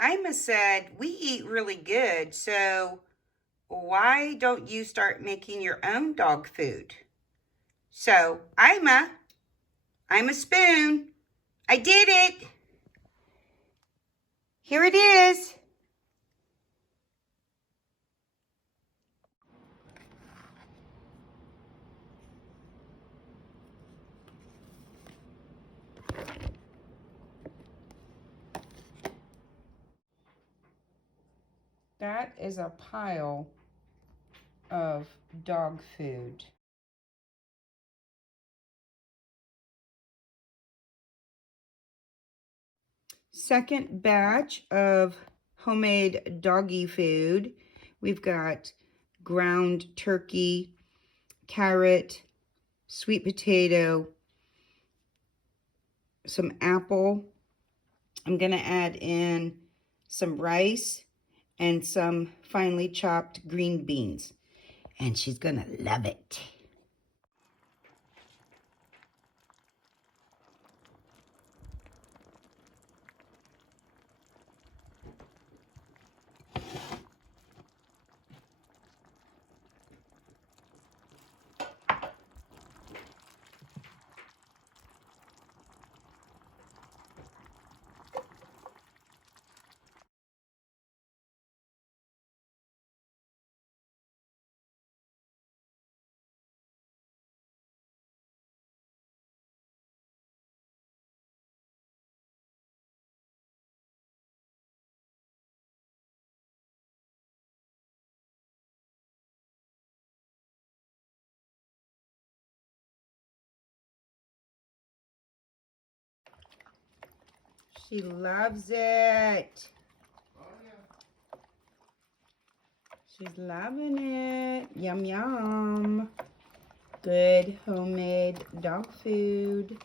Ima said, we eat really good, so why don't you start making your own dog food? So, I'm a spoon. I did it. Here it is. That is a pile of dog food. Second batch of homemade doggy food. We've got ground turkey, carrot, sweet potato, some apple. I'm going to add in some rice and some finely chopped green beans. And she's going to love it. She loves it. She's loving it. Yum, yum. Good homemade dog food.